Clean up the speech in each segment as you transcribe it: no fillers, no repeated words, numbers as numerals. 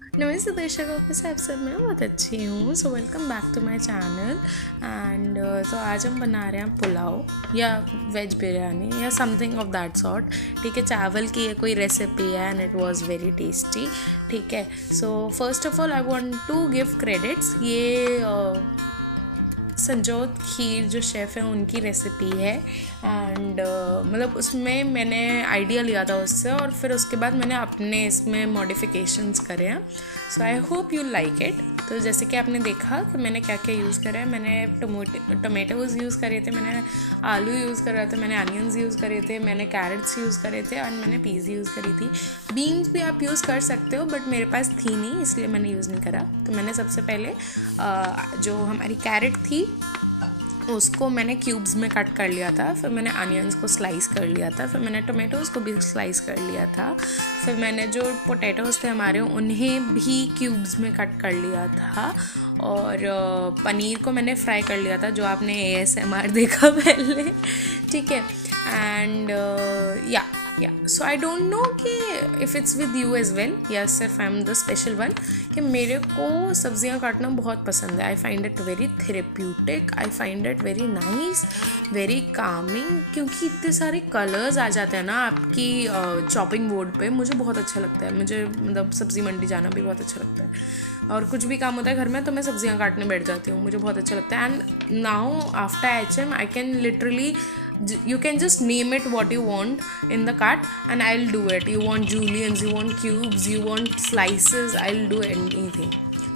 नमस्ते दर्शकों, कैसे आप सब? मैं बहुत अच्छी हूँ। So welcome back to my channel. And तो आज हम बना रहे हैं पुलाव या वेज बिरयानी या समथिंग ऑफ दैट सॉर्ट। ठीक है, चावल की ये कोई रेसिपी है and it was very tasty. ठीक है, so first of all I want to give credits. ये संजोत खीर जो शेफ़ है उनकी रेसिपी है। एंड मतलब उसमें मैंने आइडिया लिया था उससे और फिर उसके बाद मैंने अपने इसमें मॉडिफिकेशंस करे हैं। So I hope you like it. तो जैसे कि आपने देखा कि मैंने क्या क्या यूज़ करा है। मैंने टोमेटोज़ यूज़ करे थे, मैंने आलू यूज़ करा था, मैंने अनियंस यूज़ करे थे, मैंने कैरेट्स यूज़ करे थे और मैंने पीज़ यूज़ करी थी। बीन्स भी आप यूज़ कर सकते हो बट मेरे पास थी नहीं, इसलिए मैंने यूज़ नहीं करा। तो मैंने सबसे पहले जो हमारी कैरेट थी उसको मैंने क्यूब्स में कट कर लिया था। फिर मैंने अनियंस को स्लाइस कर लिया था। फिर मैंने टोमेटोज़ को भी स्लाइस कर लिया था। फिर मैंने जो पोटैटोज़ थे हमारे उन्हें भी क्यूब्स में कट कर लिया था। और पनीर को मैंने फ्राई कर लिया था, जो आपने ASMR देखा पहले। ठीक है, एंड या सो आई डोंट नो कि if it's with you as well या सिर्फ I am the special one, कि मेरे को सब्जियां काटना बहुत पसंद है। I find it very therapeutic, I find it very nice, very Kameng, क्योंकि इतने सारे कलर्स आ जाते हैं ना आपकी चॉपिंग बोर्ड पे। मुझे बहुत अच्छा लगता है। मुझे मतलब सब्ज़ी मंडी जाना भी बहुत अच्छा लगता है और कुछ भी काम होता है घर में तो मैं सब्जियां काटने बैठ जाती हूँ। मुझे बहुत अच्छा लगता है। And now after HM I can literally, you can just name it what you want in the cart and I'll do it. You want juliennes, you want cubes, you want slices, I'll do anything.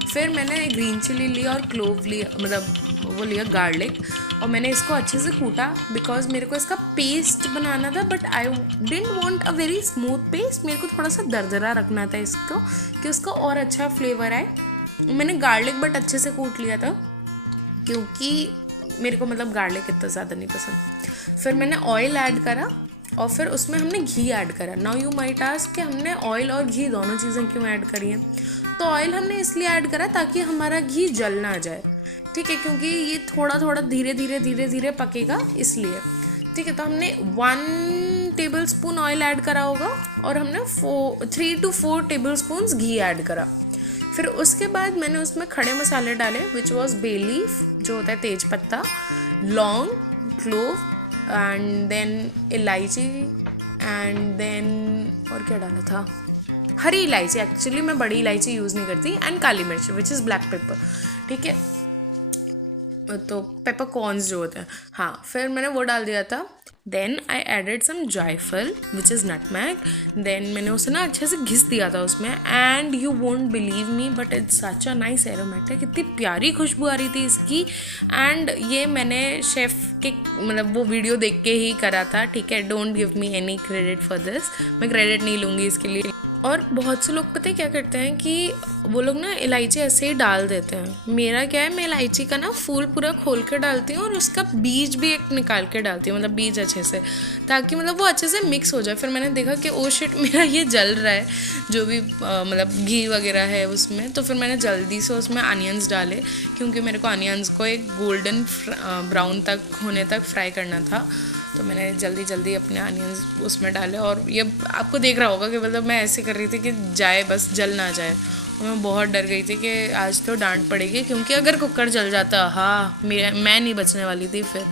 फिर मैंने green chilli लिया और clove लिया, मतलब वो लिया garlic, और मैंने इसको अच्छे से कूटा बिकॉज मेरे को इसका पेस्ट बनाना था। But I didn't want a very smooth paste, मेरे को थोड़ा सा दरदरा रखना था इसको कि उसका और अच्छा फ्लेवर आए। मैंने गार्लिक बट अच्छे से कूट लिया था क्योंकि मेरे को मतलब गार्लिक इतना ज़्यादा नहीं पसंद। फिर मैंने ऑयल ऐड करा और फिर उसमें हमने घी ऐड करा। नाउ यू माइट आस्क कि हमने ऑयल और घी दोनों चीज़ें क्यों ऐड करी हैं। तो ऑयल हमने इसलिए ऐड करा ताकि हमारा घी जल ना जाए। ठीक है, क्योंकि ये थोड़ा थोड़ा धीरे धीरे पकेगा इसलिए। ठीक है, तो हमने 1 टेबल स्पून ऑयल ऐड करा होगा और हमने 3 to 4 table spoon ghee add करा। फिर उसके बाद मैंने उसमें खड़े मसाले डाले, विच वॉज बे लीफ जो होता है तेज पत्ता, लौंग, क्लोव एंड देन इलायची एंड देन और क्या डाला था, हरी इलायची। एक्चुअली मैं बड़ी इलायची यूज़ नहीं करती, एंड काली मिर्च विच इज़ ब्लैक पेपर। ठीक है, तो पेपर कॉर्न्स जो होते हैं, हाँ, फिर मैंने वो डाल दिया था। देन आई एडेड सम जायफल विच इज़ नटमैग। देन मैंने उसे ना अच्छे से घिस दिया था उसमें, and you won't believe me but it's such a nice aromatic. इतनी प्यारी खुशबू आ रही थी इसकी। एंड ये मैंने शेफ़ के मतलब वो वीडियो देख के ही करा था। ठीक है, don't give me any credit for this, मैं क्रेडिट नहीं लूँगी इसके लिए। और बहुत से लोग पता है क्या करते हैं कि वो लोग ना इलायची ऐसे ही डाल देते हैं। मेरा क्या है, मैं इलायची का ना फूल पूरा खोल के डालती हूँ और उसका बीज भी एक निकाल के डालती हूँ, मतलब बीज अच्छे से, ताकि मतलब वो अच्छे से मिक्स हो जाए। फिर मैंने देखा कि ओ शिट, मेरा ये जल रहा है जो भी मतलब घी वगैरह है उसमें। तो फिर मैंने जल्दी से उसमें अनियंस डाले क्योंकि मेरे को अनियंस को एक गोल्डन ब्राउन तक होने तक फ्राई करना था। तो मैंने जल्दी अपने अनियंस उसमें डाले और ये आपको देख रहा होगा कि मतलब मैं ऐसे कर रही थी कि जाए, बस जल ना जाए। और मैं बहुत डर गई थी कि आज तो डांट पड़ेगी, क्योंकि अगर कुकर जल जाता, हाँ, मैं नहीं बचने वाली थी फिर।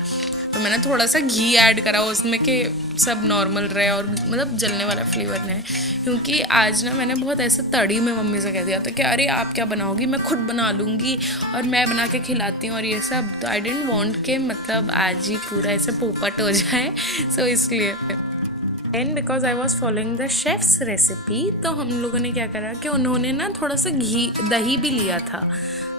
तो मैंने थोड़ा सा घी ऐड करा उसमें कि सब नॉर्मल रहे और मतलब जलने वाला फ्लेवर नहीं है। क्योंकि आज ना मैंने बहुत ऐसे तड़ी में मम्मी से कह दिया था कि अरे आप क्या बनाओगी, मैं खुद बना लूँगी और मैं बना के खिलाती हूँ और ये सब। तो आई डेंट वांट के मतलब आज ही पूरा ऐसे पोपट हो जाए। सो इसलिए and because I was following the chefs recipe, तो हम लोगों ने क्या करा कि उन्होंने ना थोड़ा सा दही भी लिया था।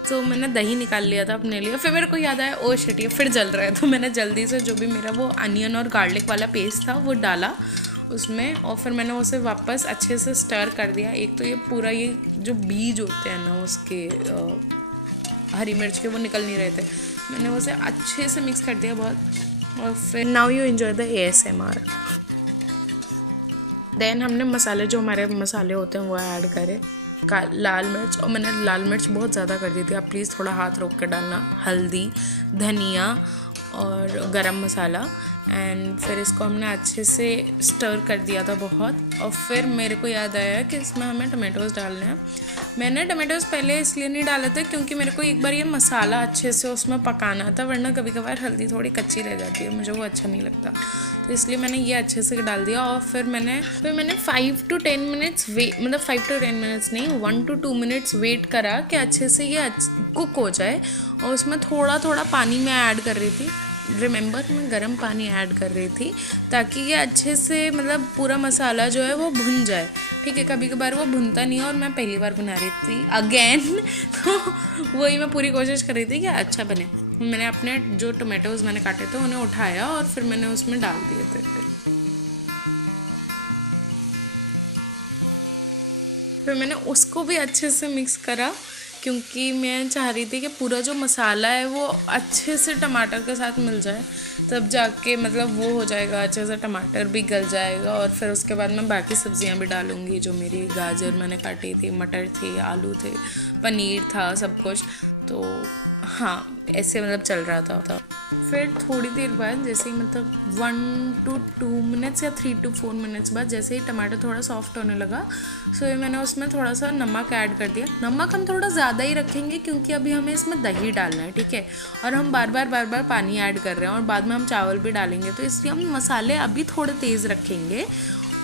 तो मैंने दही निकाल लिया था अपने लिए। फिर मेरे को याद आया, ओ शिट, ये फिर जल रहा है। तो मैंने जल्दी से जो भी मेरा वो अनियन और गार्लिक वाला पेस्ट था वो डाला उसमें, और फिर मैंने उसे वापस अच्छे से स्टर कर दिया। एक तो ये पूरा ये जो बीज होते हैं ना उसके हरी मिर्च के, वो निकल नहीं रहे थे। मैंने उसे अच्छे से मिक्स कर दिया बहुत। और फिर now you enjoy the ASMR। Then हमने मसाले, जो हमारे मसाले होते हैं वो ऐड करे। लाल मिर्च, और मैंने लाल मिर्च बहुत ज़्यादा कर दी थी, आप प्लीज़ थोड़ा हाथ रोक कर डालना। हल्दी, धनिया और गरम मसाला। एंड फिर इसको हमने अच्छे से स्टर कर दिया था बहुत। और फिर मेरे को याद आया कि इसमें हमें टमाटोज़ डालने हैं। मैंने टमाटोज पहले इसलिए नहीं डाले थे क्योंकि मेरे को एक बार ये मसाला अच्छे से उसमें पकाना था, वरना कभी कभार हल्दी थोड़ी कच्ची रह जाती है, मुझे वो अच्छा नहीं लगता, तो इसलिए मैंने ये अच्छे से डाल दिया। और फिर मैंने 5 to 10 मिनट्स मतलब 5 to 10 मिनट्स नहीं, 1 to 2 मिनट्स वेट करा कि अच्छे से ये कुक हो जाए। और उसमें थोड़ा थोड़ा पानी मैं ऐड कर रही थी, रिमेंबर मैं गर्म पानी ऐड कर रही थी ताकि ये अच्छे से मतलब पूरा मसाला जो है वो भुन जाए। ठीक है, कभी कभार वो भुनता नहीं है और मैं पहली बार बना रही थी अगेन तो वही मैं पूरी कोशिश कर रही थी कि अच्छा बने। मैंने अपने जो टोमेटोज़ मैंने काटे थे उन्हें उठाया और फिर मैंने उसमें डाल दिए थे। फिर मैंने उसको भी अच्छे से मिक्स करा क्योंकि मैं चाह रही थी कि पूरा जो मसाला है वो अच्छे से टमाटर के साथ मिल जाए, तब जाके मतलब वो हो जाएगा अच्छे से, टमाटर भी गल जाएगा। और फिर उसके बाद मैं बाकी सब्जियां भी डालूँगी, जो मेरी गाजर मैंने काटी थी, मटर थे, आलू थे, पनीर था, सब कुछ। तो हाँ, ऐसे मतलब चल रहा था। फिर थोड़ी देर बाद जैसे ही मतलब 1 to 2 मिनट्स या 3 to 4 मिनट्स बाद जैसे ही टमाटर थोड़ा सॉफ्ट होने लगा, सो मैंने उसमें थोड़ा सा नमक ऐड कर दिया। नमक हम थोड़ा ज़्यादा ही रखेंगे क्योंकि अभी हमें इसमें दही डालना है, ठीक है, और हम बार बार पानी ऐड कर रहे हैं और बाद में हम चावल भी डालेंगे, तो इसलिए हम मसाले अभी थोड़े तेज़ रखेंगे।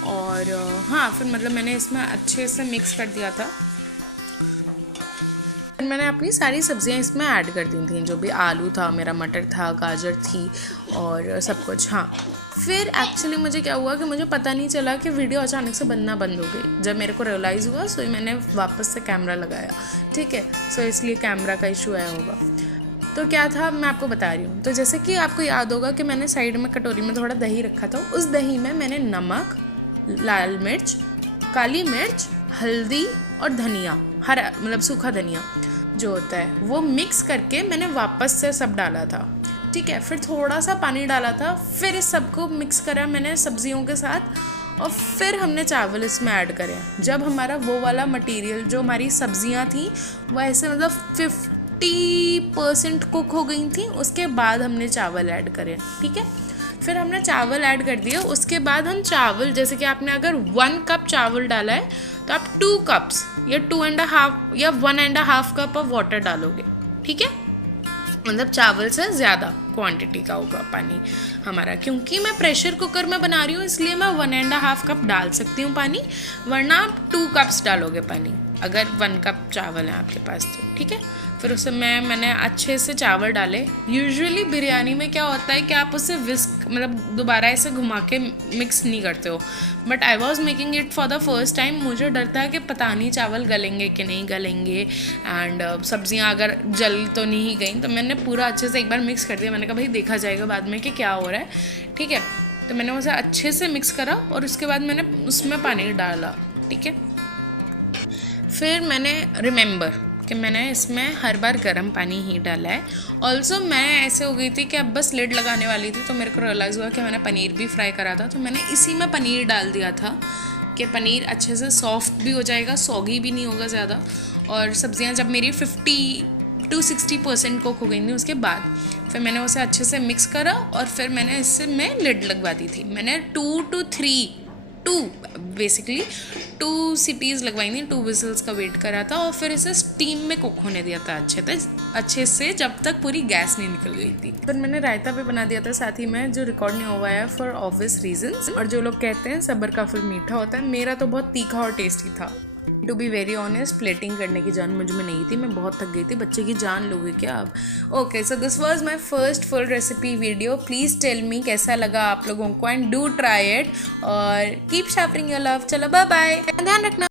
और हाँ, फिर मतलब मैंने इसमें अच्छे से मिक्स कर दिया था। मैंने अपनी सारी सब्जियां इसमें ऐड कर दी थी, जो भी आलू था मेरा, मटर था, गाजर थी और सब कुछ। हाँ, फिर एक्चुअली मुझे क्या हुआ कि मुझे पता नहीं चला कि वीडियो अचानक से बनना बंद हो गई। जब मेरे को रियलाइज़ हुआ सो मैंने वापस से कैमरा लगाया, ठीक है, सो इसलिए कैमरा का इशू आया होगा। तो क्या था मैं आपको बता रही हूँ। तो जैसे कि आपको याद होगा कि मैंने साइड में कटोरी में थोड़ा दही रखा था, उस दही में मैंने नमक, लाल मिर्च, काली मिर्च, हल्दी और धनिया, हरा मतलब सूखा धनिया जो होता है, वो मिक्स करके मैंने वापस से सब डाला था, ठीक है। फिर थोड़ा सा पानी डाला था, फिर इस सबको मिक्स करा मैंने सब्जियों के साथ और फिर हमने चावल इसमें ऐड करे। जब हमारा वो वाला मटेरियल जो हमारी सब्जियां थी वो ऐसे मतलब 50% कुक हो गई थी, उसके बाद हमने चावल ऐड करे, ठीक है। फिर हमने चावल ऐड कर दिया। उसके बाद हम चावल, जैसे कि आपने अगर 1 कप चावल डाला है तो आप 2 कप्स या 2.5 या 1.5 कप ऑफ वाटर डालोगे, ठीक है, मतलब चावल से ज़्यादा क्वांटिटी का होगा पानी हमारा। क्योंकि मैं प्रेशर कुकर में बना रही हूँ इसलिए मैं 1.5 कप डाल सकती हूँ पानी, वरना आप 2 कप्स डालोगे पानी अगर 1 कप चावल है आपके पास तो, ठीक है। फिर उसमें मैंने अच्छे से चावल डाले। यूजुअली बिरयानी में क्या होता है कि आप उसे विस्क मतलब दोबारा ऐसे घुमा के मिक्स नहीं करते हो, but I was making it for the first time. मुझे डर था कि पता नहीं चावल गलेंगे कि नहीं गलेंगे एंड सब्जियां अगर जल तो नहीं गई, तो मैंने पूरा अच्छे से एक बार मिक्स कर दिया। मैंने कहा भाई देखा जाएगा बाद में कि क्या हो रहा है, ठीक है। तो मैंने उसे अच्छे से मिक्स करा और उसके बाद मैंने उसमें पानी डाला, ठीक है। फिर मैंने रिमेंबर कि मैंने इसमें हर बार गर्म पानी ही डाला है। ऑल्सो मैं ऐसे हो गई थी कि अब बस लिड लगाने वाली थी, तो मेरे को रियलाइज़ हुआ कि मैंने पनीर भी फ्राई करा था, तो मैंने इसी में पनीर डाल दिया था कि पनीर अच्छे से सॉफ्ट भी हो जाएगा, सॉगी भी नहीं होगा ज़्यादा। और सब्जियां जब मेरी 50 to 60% कुक हो गई थी उसके बाद फिर मैंने उसे अच्छे से मिक्स करा और फिर मैंने इससे मैं लिड लगवा दी थी। मैंने 2 सीटीज़ लगवाई थी, 2 विजल्स का वेट करा था और फिर इसे स्टीम में कुक होने दिया था अच्छे से जब तक पूरी गैस नहीं निकल गई थी। फिर मैंने रायता भी बना दिया था साथ ही में, जो रिकॉर्ड नहीं हुआ है फॉर ऑब्वियस रीजंस। और जो लोग कहते हैं सब्र का फल मीठा होता है, मेरा तो बहुत तीखा और टेस्टी था। To be very honest, plating करने की जान मुझ में नहीं थी, मैं बहुत थक गई थी। बच्चे की जान लोगे क्या आप? Okay, so this was my first full recipe video. Please tell me कैसा लगा आप लोगों को एंड डू ट्राई इट और कीप शावरिंग योर लव। चलो बाय बाय, ध्यान रखना।